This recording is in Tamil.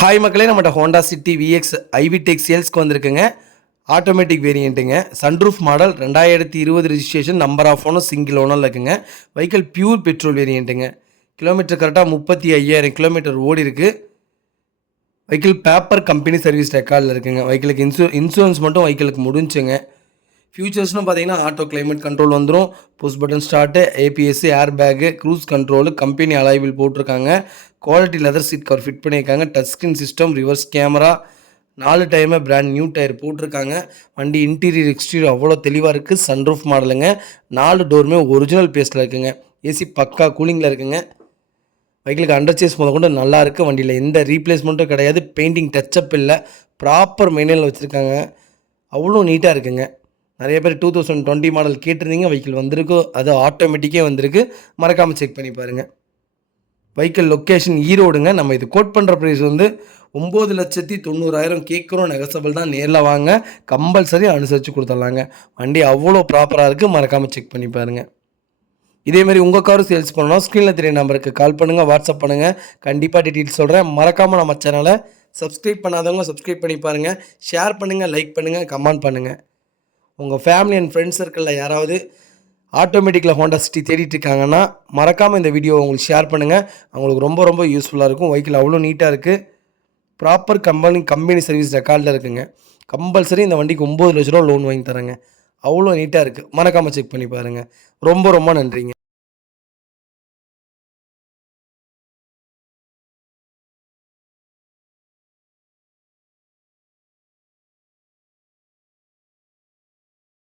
ஹாய் மக்களே, நம்மகிட்ட Honda City VX IV tech சேல்ஸ்க்கு வந்திருக்குங்க. ஆட்டோமேட்டிக் வேரியண்ட்டுங்க. Sunroof model 2020 registration, number of owner single ஓனரில் இருக்குங்க. வெஹிக்கிள் பியூர் பெட்ரோல் வேரியண்ட்டுங்க. கிலோமீட்டர் கரெக்டாக 35,000 கிலோமீட்டர் ஓடி இருக்குது. வெஹிக்கிள் பேப்பர் கம்பெனி சர்வீஸ் ரெக்கார்டில் இருக்குங்க. வெஹிக்கிளுக்கு இன்சூரன்ஸ் மட்டும் வெஹிக்கிளுக்கு முடிஞ்சுங்க. ஃபியூச்சர்ஸ்னு பார்த்தீங்கன்னா ஆட்டோ கிளைமேட் கண்ட்ரோல் வந்துடும், push button start, ABS, air bag, cruise control, company அலாய்வில் போட்டிருக்காங்க. Quality leather seat cover fit பண்ணியிருக்காங்க. Touch screen system, reverse camera, 4 டயருமே பிராண்ட் நியூ டயர் போட்டிருக்காங்க. வண்டி இன்டீரியர் எக்ஸ்டீரியர் அவ்வளோ தெளிவாக இருக்குது. சன்ரூஃப் மாடலுங்க. 4 டோருமே ஒரிஜினல் பேஸில் இருக்குங்க. ஏசி பக்கா கூலிங்கில் இருக்குங்க. வெஹிக்கிளுக்கு அண்டர் சேஸ் முதற்கொண்டு நல்லா இருக்குது. வண்டியில் எந்த ரீப்ளேஸ்மெண்ட்டும் கிடையாது. பெயிண்டிங் டச்சப் இல்லை, ப்ராப்பர் மெயின்டெயினில் வச்சுருக்காங்க. அவ்வளோ நீட்டாக இருக்குங்க. நிறைய பேர் 2020 மாடல் கேட்டிருந்தீங்க. வெஹிக்கிள் வந்திருக்கு, அது ஆட்டோமேட்டிக்கே வந்திருக்கு. மறக்காமல் செக் பண்ணி பாருங்கள். வெஹிக்கிள் லொக்கேஷன் ஈரோடுங்க. நம்ம இது கோட் பண்ணுற ப்ரைஸ் வந்து 9,90,000 கேட்குறோம். நெகசபிள் தான். நேரில் வாங்க, கம்பல்சரி அனுசரித்து கொடுத்துட்லாங்க. வண்டி அவ்வளோ ப்ராப்பராக இருக்குது. மறக்காமல் செக் பண்ணி பாருங்கள். இதேமாதிரி உங்கள் காரும் சேல்ஸ் பண்ணணும், ஸ்க்ரீனில் தெரிய நம்பருக்கு கால் பண்ணுங்கள், வாட்ஸ்அப் பண்ணுங்கள். கண்டிப்பாக டீட்டெயில்ஸ் சொல்கிறேன். மறக்காமல் நம்ம சேனலை சப்ஸ்கிரைப் பண்ணாதவங்க சப்ஸ்கிரைப் பண்ணி பாருங்கள். ஷேர் பண்ணுங்கள், லைக் பண்ணுங்கள், கமெண்ட் பண்ணுங்கள். உங்கள் ஃபேமிலி அண்ட் ஃப்ரெண்ட்ஸ் சர்க்கிளில் யாராவது ஆட்டோமேட்டிக்கில் ஹோண்டா சிட்டி தேடிட்டு இருக்காங்கன்னா மறக்காமல் இந்த வீடியோவை உங்களுக்கு ஷேர் பண்ணுங்கள். அவங்களுக்கு ரொம்ப ரொம்ப யூஸ்ஃபுல்லாக இருக்கும். வெஹிக்கிள் அவ்வளோ நீட்டாக இருக்குது. ப்ராப்பர் கம்பெனி சர்வீஸ் ரெக்கார்டில் இருக்குங்க. கம்பல்சரி இந்த வண்டிக்கு 9 லட்ச ரூபா லோன் வாங்கி தரேங்க. அவ்வளோ நீட்டாக இருக்குது. மறக்காமல் செக் பண்ணி பாருங்கள். ரொம்ப ரொம்ப நன்றிங்க.